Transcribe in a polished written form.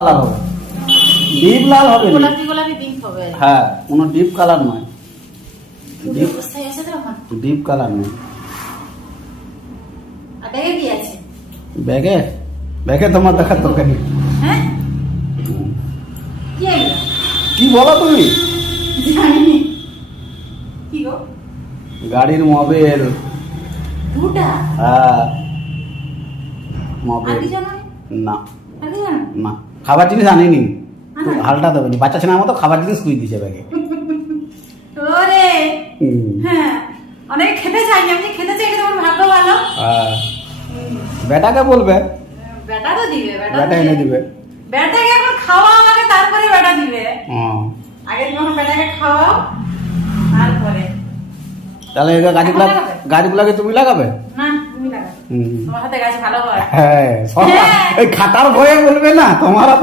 Colour হবে, deep লাল হবে না। গোলাপি গোলাপি ডিপ হবে। হ্যাঁ, কোনো ডিপ কালার নয়, ডিপ অবস্থায় আছে তো এখন। ডিপ কালার নয়। আর ব্যাগে কি আছে? ব্যাগে ব্যাগে তোমার দেখার দরকার নেই। হ্যাঁ কি এগুলো? কি বলো তুমি? জানি কি গো? গাড়ির মোবাইল। দুটা? হ্যাঁ, আর মোবাইল। কি জানো? না আর কি জানো? না, খাবার জিনিস আনিনি, আনা? হালটা দেবেনি, বাচ্চা ছেলের মতো খাবার জিনিস কুই দিছে ব্যাগে। ওরে হ্যাঁ, অনেক খেতে চাই, আমি খেতে চাই, এটা তোমার ভাগ্য ভালো। হ্যাঁ, বেটাকে বলবে, বেটা তো দিবে, বেটা এনে দিবে। বেটাকে এখন খাওয়াও আগে, তারপরে বেটা দিবে। হ্যাঁ, আগে তুমি বেটাকে খাওয়াও তারপরে। তাহলে এই গাছগুলা, গাছগুলাকে তুমি লাগাবে? না তুমি লাগাও, হুম। তোমার হাতে গাছ ভালো হয়। হ্যাঁ, সব এই খাতার ভয়ে বলবে না তোমার হাতে